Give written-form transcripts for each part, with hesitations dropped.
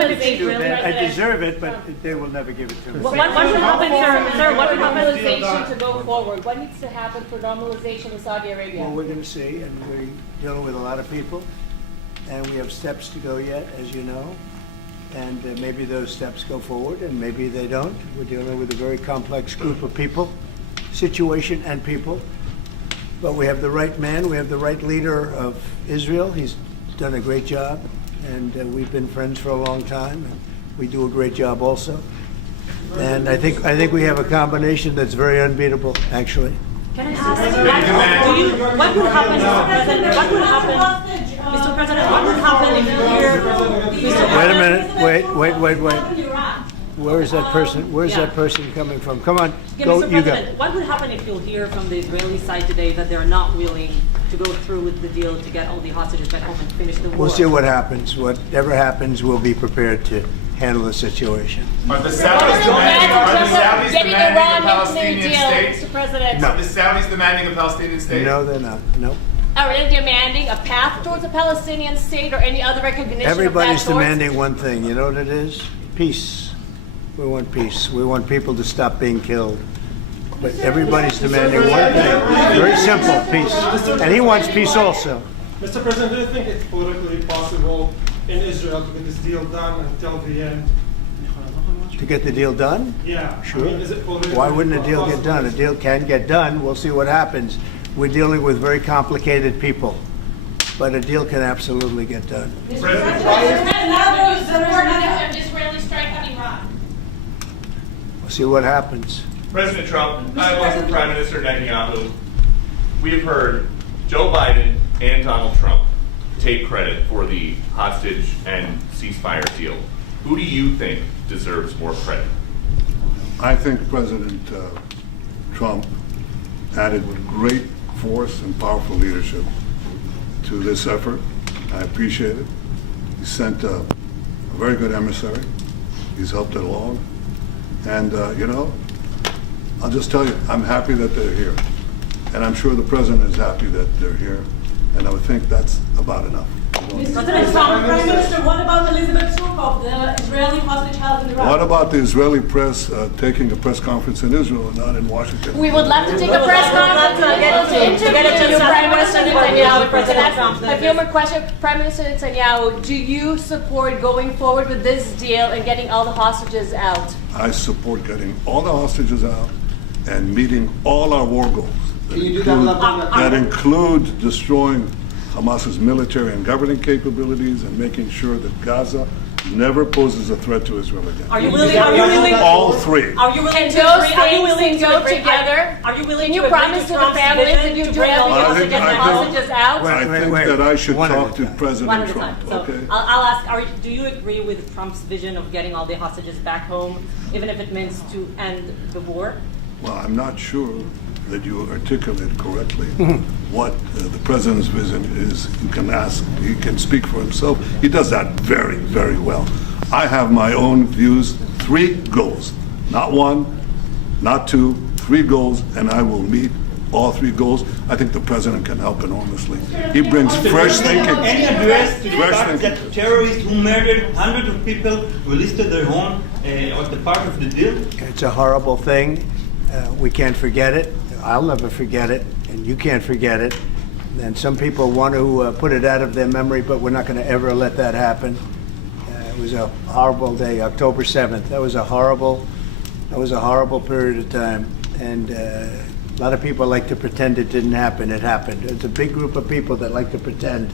I deserve it, but they will never give it to me. What should happen, sir? What should happen Normalization to go forward? What needs to happen for normalization with Saudi Arabia? Well, we're going to see, and we're dealing with a lot of people, and we have steps to go yet, as you know, and maybe those steps go forward, and maybe they don't. We're dealing with a very complex group of people, situation and people, but we have the right man, we have the right leader of Israel. He's done a great job, and we've been friends for a long time, and we do a great job also. And I think we have a combination that's very unbeatable, actually. Can I ask, what would happen, Mr. President? What would happen, Mr. President? What would happen if you hear? Wait a minute. Wait. Where is that person? Where's that person coming from? Come on, go. Mr. You go. President, what would happen if you'll hear from the Israeli side today that they're not willing to go through with the deal to get all the hostages back home and finish the war? We'll see what happens. Whatever happens, we'll be prepared to handle the situation. Are the Saudis demanding a Palestinian state? Mr. President. No. Are the Saudis demanding a Palestinian state? No, they're not. No. Are they demanding a path towards a Palestinian state or any other recognition Everybody's of that demanding one thing. You know what it is? Peace. We want peace. We want people to stop being killed. But everybody's demanding one thing. Very simple, peace. And he wants peace also. Mr. President, do you think it's politically possible in Israel to get this deal done until the end? To get the deal done? Yeah. Sure. I mean, is it politically Why wouldn't a deal get possible? done? A deal can get done. We'll see what happens. We're dealing with very complicated people. But a deal can absolutely get done. Israeli strike on Iran. We'll see what happens. President Trump, I was with Prime Minister Netanyahu. We have heard Joe Biden and Donald Trump take credit for the hostage and ceasefire deal. Who do you think deserves more credit? I think President Trump added great force and powerful leadership to this effort. I appreciate it. He sent a very good emissary. He's helped it along. And, I'll just tell you, I'm happy that they're here. And I'm sure the President is happy that they're here. And I would think that's about enough. Prime Minister, what about Elizabeth Surkov, the Israeli hostage held in Iraq? What about the Israeli press taking a press conference in Israel and not in Washington? We would love to take a press conference to interview Prime Minister Netanyahu. A few more questions. Prime Minister Netanyahu, do you support going forward with this deal and getting all the hostages out? I support getting all the hostages out and meeting all our war goals that include destroying Hamas's military and governing capabilities and making sure that Gaza never poses a threat to Israel again. Are you willing? All three. Are you willing And to those agree? Are you things willing can to go agree? together? Are you willing Can you to agree promise to the Trump's families vision that you to do bring all the everything to get the hostages out? I think Wait. that I should One at talk a to time. President One at a time. Trump. So Okay. I'll ask, do you agree with Trump's vision of getting all the hostages back home, even if it means to end the war? Well, I'm not sure that you articulate correctly what the President's vision is. You can ask, he can speak for himself. He does that very, very well. I have my own views, 3 goals, not 1, not 2, 3 goals, and I will meet all 3 goals. I think the President can help enormously. He brings fresh thinking. Any address to the Fresh fact thinking. that terrorists who murdered hundreds of people released their home was the part of the deal? It's a horrible thing. We can't forget it. I'll never forget it, and you can't forget it. And some people want to put it out of their memory, but we're not going to ever let that happen. It was a horrible day, October 7th. That was a horrible period of time. And a lot of people like to pretend it didn't happen. It happened. It's a big group of people that like to pretend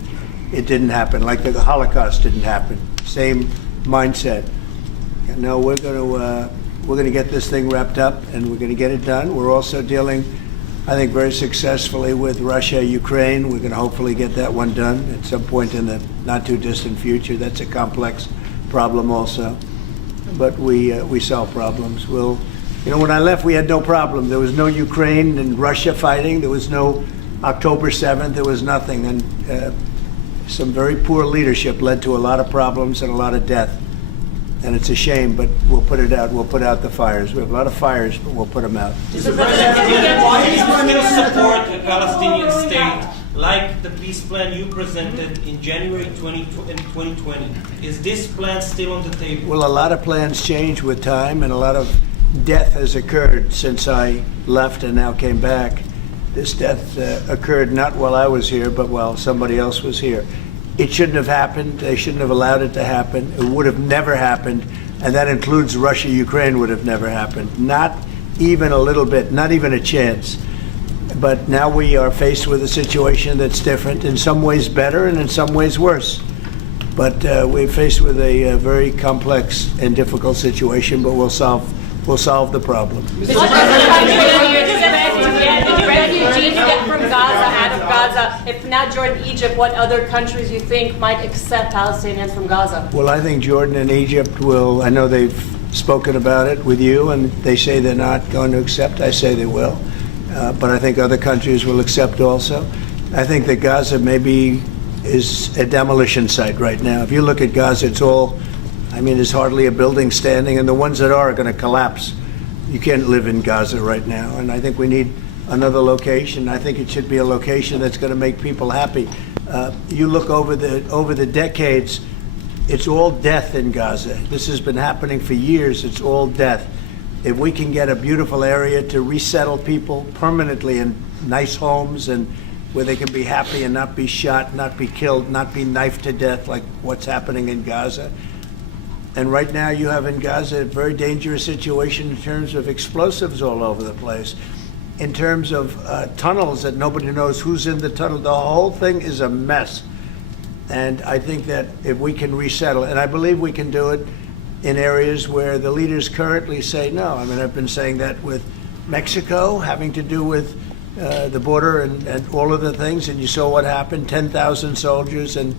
it didn't happen, like the Holocaust didn't happen. Same mindset. No, we're going to get this thing wrapped up, and we're going to get it done. We're also dealing, I think, very successfully with Russia, Ukraine. We're going to hopefully get that one done at some point in the not too distant future. That's a complex problem also, but we solve problems. When I left, we had no problem. There was no Ukraine and Russia fighting. There was no October 7th. There was nothing, and some very poor leadership led to a lot of problems and a lot of death. And it's a shame, but we'll put it out. We'll put out the fires. We have a lot of fires, but we'll put them out. Mr. President, why do you still support a Palestinian state like the peace plan you presented in January 2020. Is this plan still on the table? Well, a lot of plans change with time, and a lot of death has occurred since I left and now came back. This death occurred not while I was here, but while somebody else was here. It shouldn't have happened. They shouldn't have allowed it to happen. It would have never happened, and that includes Russia, Ukraine would have never happened. Not even a little bit, not even a chance. But now we are faced with a situation that's different, in some ways better and in some ways worse. But we're faced with a very complex and difficult situation, but we'll solve the problem. What refugees you get from Gaza, out of Gaza? If not Jordan, Egypt, what other countries you think might accept Palestinians from Gaza? Well, I think Jordan and Egypt will. I know they've spoken about it with you, and they say they're not going to accept. I say they will. But I think other countries will accept also. I think that Gaza maybe is a demolition site right now. If you look at Gaza, it's all, I mean, there's hardly a building standing, and the ones that are going to collapse. You can't live in Gaza right now, and I think we need another location. I think it should be a location that's going to make people happy. You look over the decades, it's all death in Gaza. This has been happening for years. It's all death. If we can get a beautiful area to resettle people permanently in nice homes and where they can be happy and not be shot, not be killed, not be knifed to death like what's happening in Gaza. And right now you have in Gaza a very dangerous situation in terms of explosives all over the place, in terms of tunnels that nobody knows who's in the tunnel. The whole thing is a mess. And I think that if we can resettle, and I believe we can do it in areas where the leaders currently say no. I mean, I've been saying that with Mexico, having to do with the border and all of the things, and you saw what happened, 10,000 soldiers, and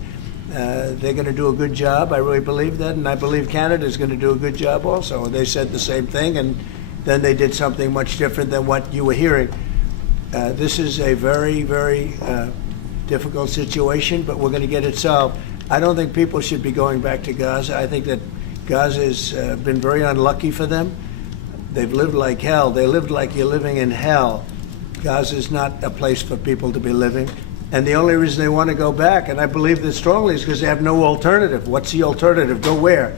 they're going to do a good job. I really believe that, and I believe Canada is going to do a good job also. They said the same thing, and then they did something much different than what you were hearing. This is a very, very difficult situation, but we're going to get it solved. I don't think people should be going back to Gaza. I think that Gaza has been very unlucky for them. They've lived like hell. They lived like you're living in hell. Gaza is not a place for people to be living. And the only reason they want to go back, and I believe this strongly, is because they have no alternative. What's the alternative? Go where?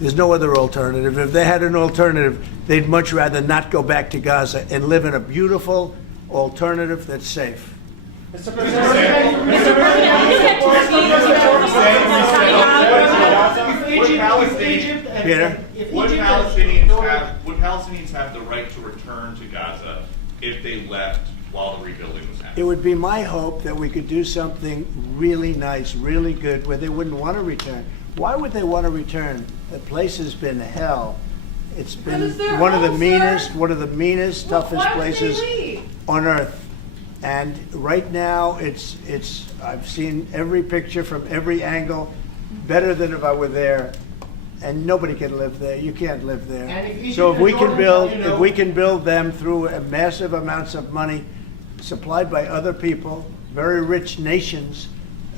There's no other alternative. If they had an alternative, they'd much rather not go back to Gaza and live in a beautiful alternative that's safe. Mr. President, Mr. Would Palestinians have the right to return to Gaza if they left while the rebuilding was happening? It would be my hope that we could do something really nice, really good, where they wouldn't want to return. Why would they want to return? The place has been hell. It's been one of the meanest, toughest places on earth. And right now, I've seen every picture from every angle, better than if I were there. And nobody can live there. You can't live there. So if we can build them through massive amounts of money supplied by other people, very rich nations,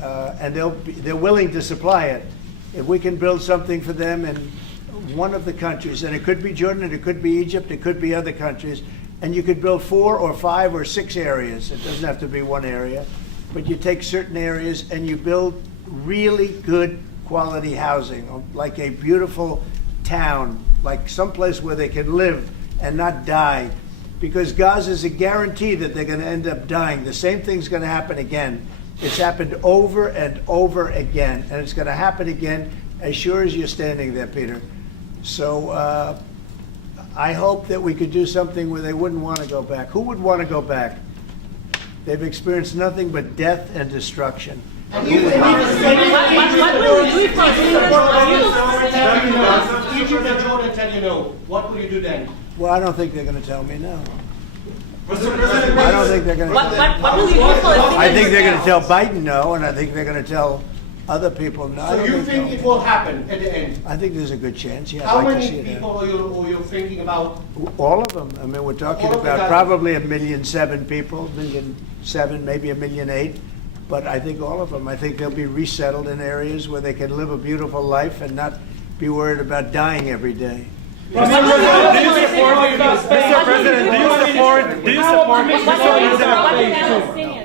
and they're willing to supply it. If we can build something for them in one of the countries, and it could be Jordan, it could be Egypt, it could be other countries, and you could build 4 or 5 or 6 areas. It doesn't have to be one area, but you take certain areas and you build really good quality housing, like a beautiful town, like someplace where they can live and not die. Because Gaza is a guarantee that they're going to end up dying. The same thing's going to happen again. It's happened over and over again, and it's going to happen again as sure as you're standing there, Peter. So I hope that we could do something where they wouldn't want to go back. Who would want to go back? They've experienced nothing but death and destruction. What will you do for Egypt and Jordan tell you no, what will you do then? Well, I don't think they're going to tell me no. Mr. President, I don't think they're going to. What will you do for I think they're going to tell Biden no, and I think they're going to tell other people no. so you think it will happen at the end? I think there's a good chance. Yeah, How I'd like to see many it people are you thinking about? all of them. I mean, we're talking All of about the probably 1,000,007 people, 1,000,007, maybe 1,000,008. But I think all of them. I think they'll be resettled in areas where they can live a beautiful life and not be worried about dying every day. Mr. President, do you support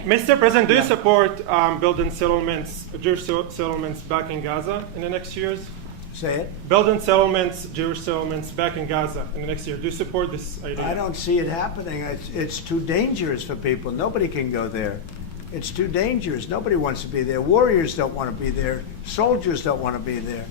Mr. President, do you support building settlements, Jewish settlements back in Gaza in the next years? Say it. Building settlements, Jewish settlements back in Gaza in the next year. Do you support this idea? I don't see it happening. It's too dangerous for people. Nobody can go there. It's too dangerous. Nobody wants to be there. Warriors don't want to be there. Soldiers don't want to be there.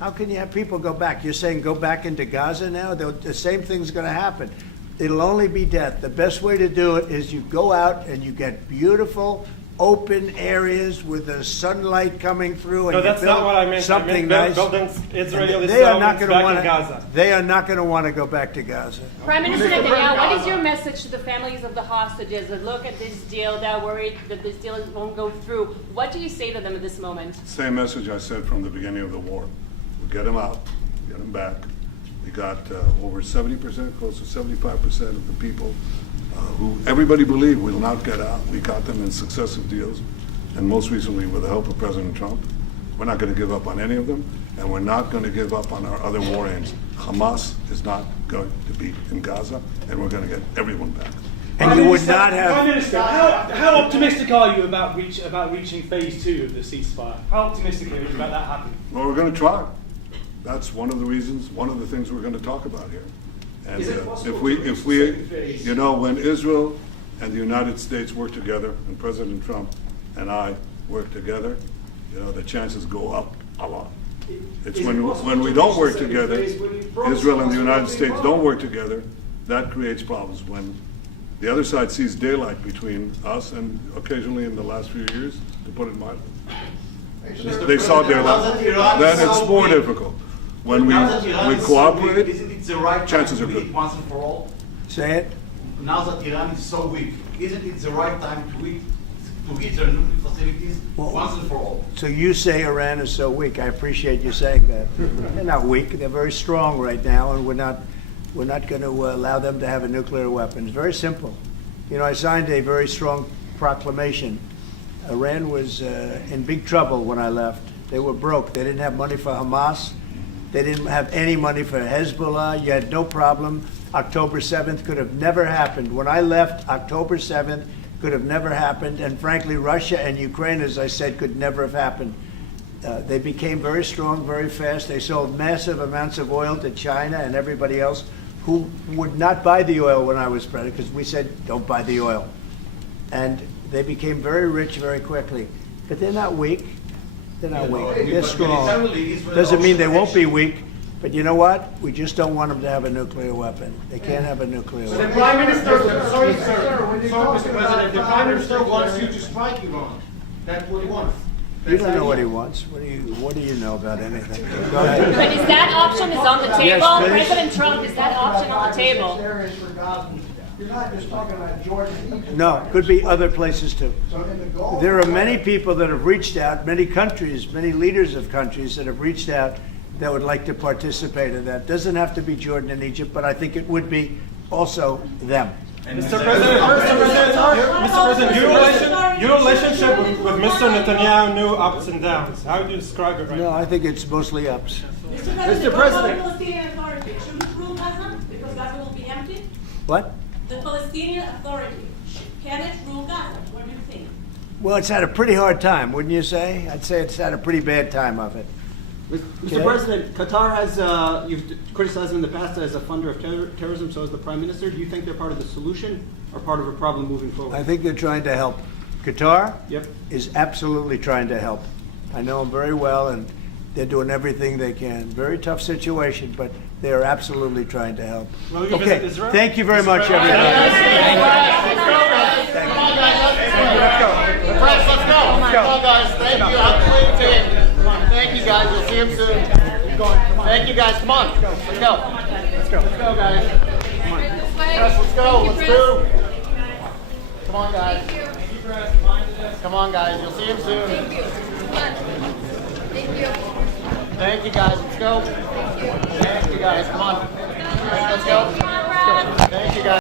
How can you have people go back? You're saying go back into Gaza now? The same thing's going to happen. It'll only be death. The best way to do it is you go out and you get beautiful, open areas with the sunlight coming through. And No, you that's build not what I meant. something I meant nice. building Israeli They are not settlements going to back want in Gaza. They are not going to want to go back to Gaza. Prime Minister Netanyahu, what is your message to the families of the hostages that look at this deal, that are worried that this deal won't go through? What do you say to them at this moment? Same message I said from the beginning of the war. We'll get them out, get them back. We got over 70%, close to 75% of the people who everybody believed will not get out. We got them in successive deals, and most recently with the help of President Trump. We're not going to give up on any of them, and we're not going to give up on our other war aims. Hamas is not going to be in Gaza, and we're going to get everyone back. And you would not have. Prime Minister, how optimistic are you about reaching phase 2 of the ceasefire? How optimistic are you about that happening? Well, we're going to try. That's one of the reasons, one of the things we're going to talk about here. And Is it possible if to reach we, the second phase? you know, when Israel and the United States work together, and President Trump and I work together, you know, the chances go up a lot. It's Is it when possible we to don't reach work the second together, phase when you promise Israel and us the that United they States won't? don't work together, that creates problems. When the other side sees daylight between us, and occasionally in the last few years, to put it mildly, they saw daylight, then it's more difficult. When we cooperate, Isn't it the right chances time are to good. eat once and for all? Say it. Now that Iran is so weak, isn't it the right time to hit their nuclear facilities once and for all? So you say Iran is so weak. I appreciate you saying that. They're not weak. They're very strong right now, and we're not going to allow them to have a nuclear weapon. It's very simple. You know, I signed a very strong proclamation. Iran was in big trouble when I left. They were broke. They didn't have money for Hamas. They didn't have any money for Hezbollah. You had no problem. October 7th could have never happened. When I left, October 7th could have never happened. And frankly, Russia and Ukraine, as I said, could never have happened. They became very strong very fast. They sold massive amounts of oil to China and everybody else who would not buy the oil when I was president, because we said, don't buy the oil. And they became very rich very quickly. But they're not weak. They're not weak. They're strong. Doesn't mean they won't be weak. But you know what? We just don't want them to have a nuclear weapon. They can't have a nuclear The weapon. Prime Minister, sorry, Mr. President, the Prime Minister wants you to strike Iran. That's what he wants. You don't know what he wants. What do you know about anything? Go ahead. But is that option on the Yes, table? please. President Trump, is that option on the table? You're not just talking about Jordan and Egypt. No, could be other places too. So in the Gulf. There are many people that have reached out, many countries, many leaders of countries that have reached out that would like to participate in that. Doesn't have to be Jordan and Egypt, but I think it would be also them. Mr. President, your relationship with Mr. Netanyahu knew ups and downs. How would you describe it right No, now? I think it's mostly ups. Mr. President, what about the Palestinian Authority? Should it rule Gaza because Gaza will be empty? What? The Palestinian Authority, can it rule Gaza? What do you think? Well, it's had a pretty hard time, wouldn't you say? I'd say it's had a pretty bad time of it. Mr. President, Qatar has, you've criticized them in the past as a funder of terrorism, so as the Prime Minister. Do you think they're part of the solution or part of a problem moving forward? I think they're trying to help. Qatar Yep. is absolutely trying to help. I know them very well, and they're doing everything they can. Very tough situation, but they are absolutely trying to help. Will you visit Okay, Israel? thank you very much, everybody. Let's go. Come on, guys. Thank you. Have a great day. Thank you, guys. You'll see him soon. Thank you, guys. Come on. Let's go. Let's go, guys. Yes, let's go. Let's do. Come on, guys. Come on, guys. You'll see him soon. Thank you, guys. Let's go. Thank you, guys. Come on. Let's go. Thank you, guys.